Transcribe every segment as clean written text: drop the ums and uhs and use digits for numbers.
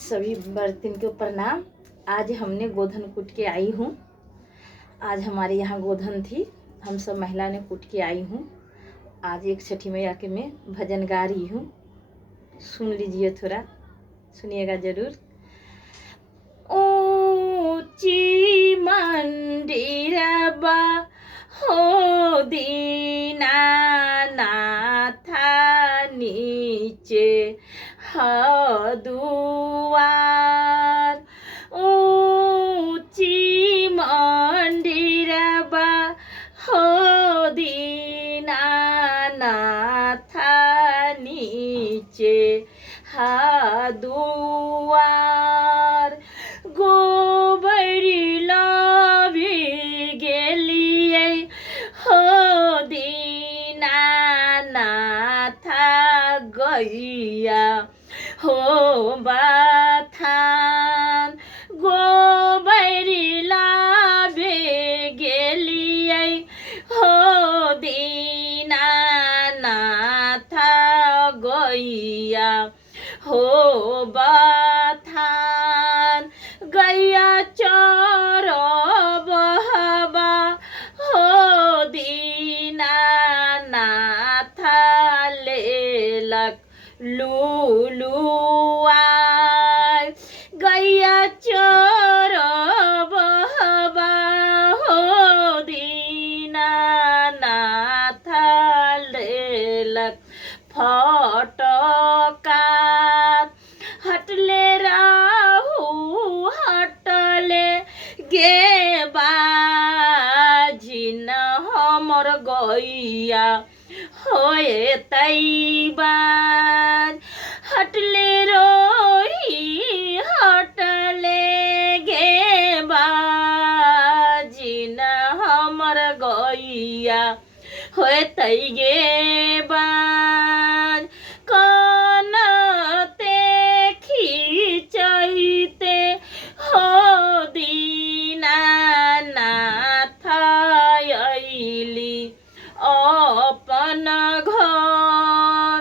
सभी बर्तन को प्रणाम। आज हमने गोधन कूट के आई हूँ। आज हमारे यहाँ गोधन थी, हम सब महिला ने कूट के आई हूँ। आज एक छठी मैया के मैं भजन गा रही हूँ, सुन लीजिए, थोड़ा सुनिएगा जरूर। ऊंची मंदिरबा हो दीनानाथा, नीचे दुआर। ऊंची मंदिरबा हो दीनानाथा, नीचे दुआर। गोबरी लावी गेलिए हो दीनानाथा, गैया हो बाथान। गोबरी लावे गेलिए हो दीनानाथा, गैया हो बाथान। गैया चरब हवा हो दीनानाथा, लेलक लुलुआय। गैया चरब हवा हो दीनानाथा, लेलक फटकार। हटले राहु हटले गे बाजिन, हमर गैया होए तैबाज। हटले रोही हटले गे बाजिन, हमर गैया होए तैगे बाज। कनते खिचैते हो दीनानाथा, अइली अपन घर।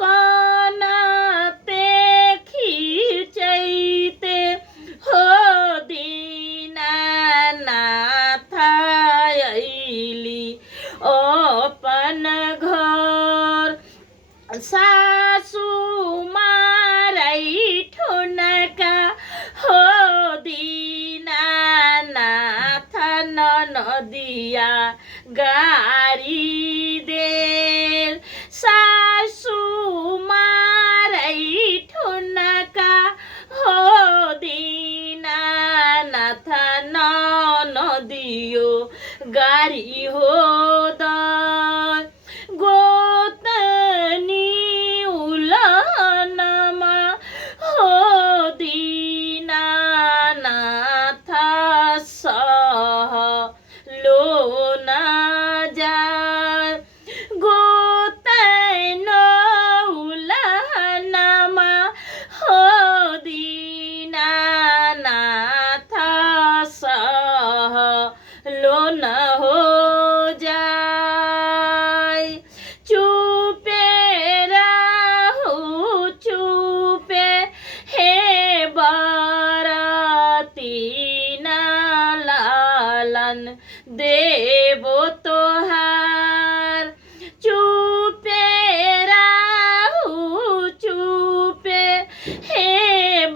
कनते खिचैते हो दीनानाथा, अइली अपन घर। सासु मारै ठुनका हो दीनानाथा, ननदिया गारी देल। सासु मारै ठुनका हो दीनानाथा, ननदियो गारी हो दल। गोतनी उलहनमा हो दीनानाथा, सहलो न जाय। गोतन उलहनमा हो दीनानाथा, सहलो न हो जाय। चुपे राहु चुपे हे बरतीन, लालन देवो तोहार। चुपे राहु चुपे हे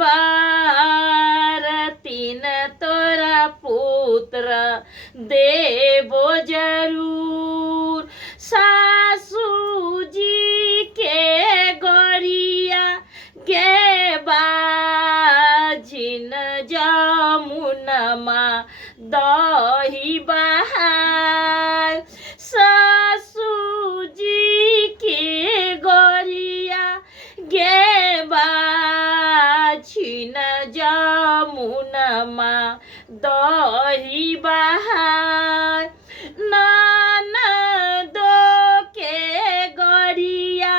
बरतीन, तोरा पुत्र देवो जरूर। सासू जी के गरिया गे बाजिन, जमुनमा दही बहाय। सासू जी के गरिया गे बाजिन, जमुनमा दही बहाय। ननदो के गरिया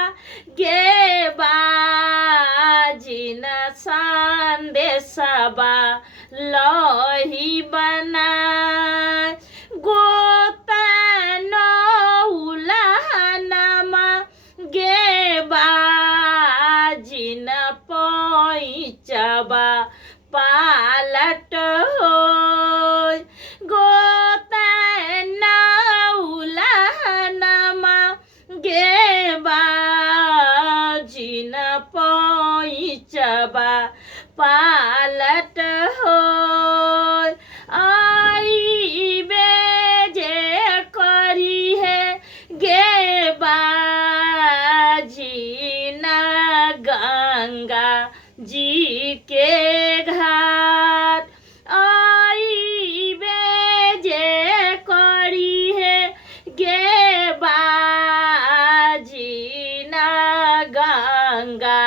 गे बाजिन, संदेशबा लही बनाय। गोतन उलहनमा गे बाजिन, पैच चबा पालट होय गोतन उलहनमा गे बाजिन पैचबा पालट होय आई बेजे करी है गे बाजिन गंगा जी के घाट आई बेजे करी है गे बाजिन गंगा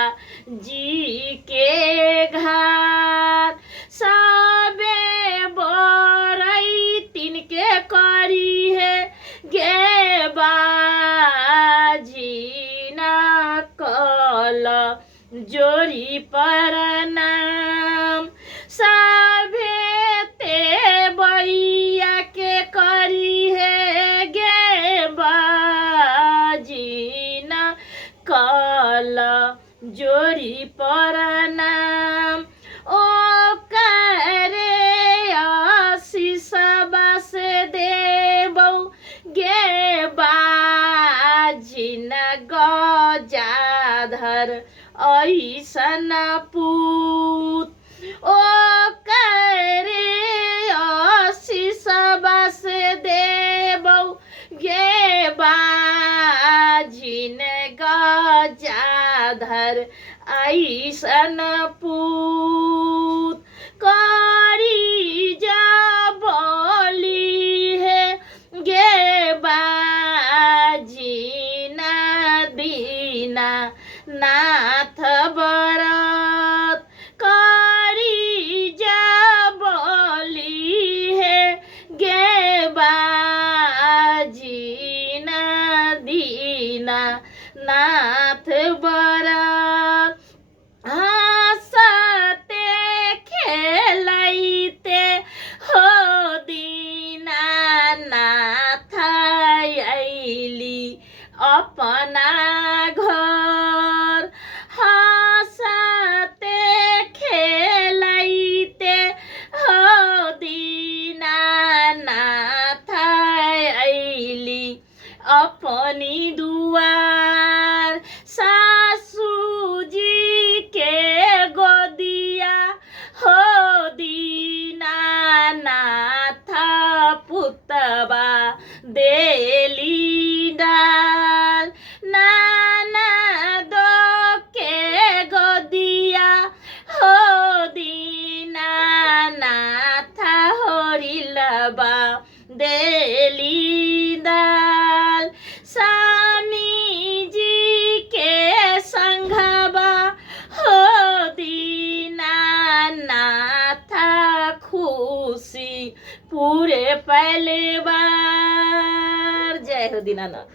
जी के घाट सबे बरई तिनके करी है गे बाजिन कल जोरी परनाम सभे ते बैया के करी है गे बाजिन कल जोरी परनाम ओ करे आशीष बस देबौ गे बाजिन गजाधर ऐसन पूत ओ करे आशीष बस देबौ गे बाजिन गजाधर ऐसन पूत करी जा बोली है गे बाजिन दीना नाथ बरत करी जा बोली है गे बाजिन दीना नाथ बरत हंसते खेलैते हो दीनानाथ अइली अपना घर हंसते खेलैते हो दीनानाथ अइली अपनी दुआर सासू जी के गोदिया हो दीनानाथ पुतबा देली डाल नाना के गोदिया हो दीनानाथ होरिलबा देली दाल स्वामी जी के संघबा हो दीनानाथ खुशी पूरे पहले बार। जय हो दीनानाथ।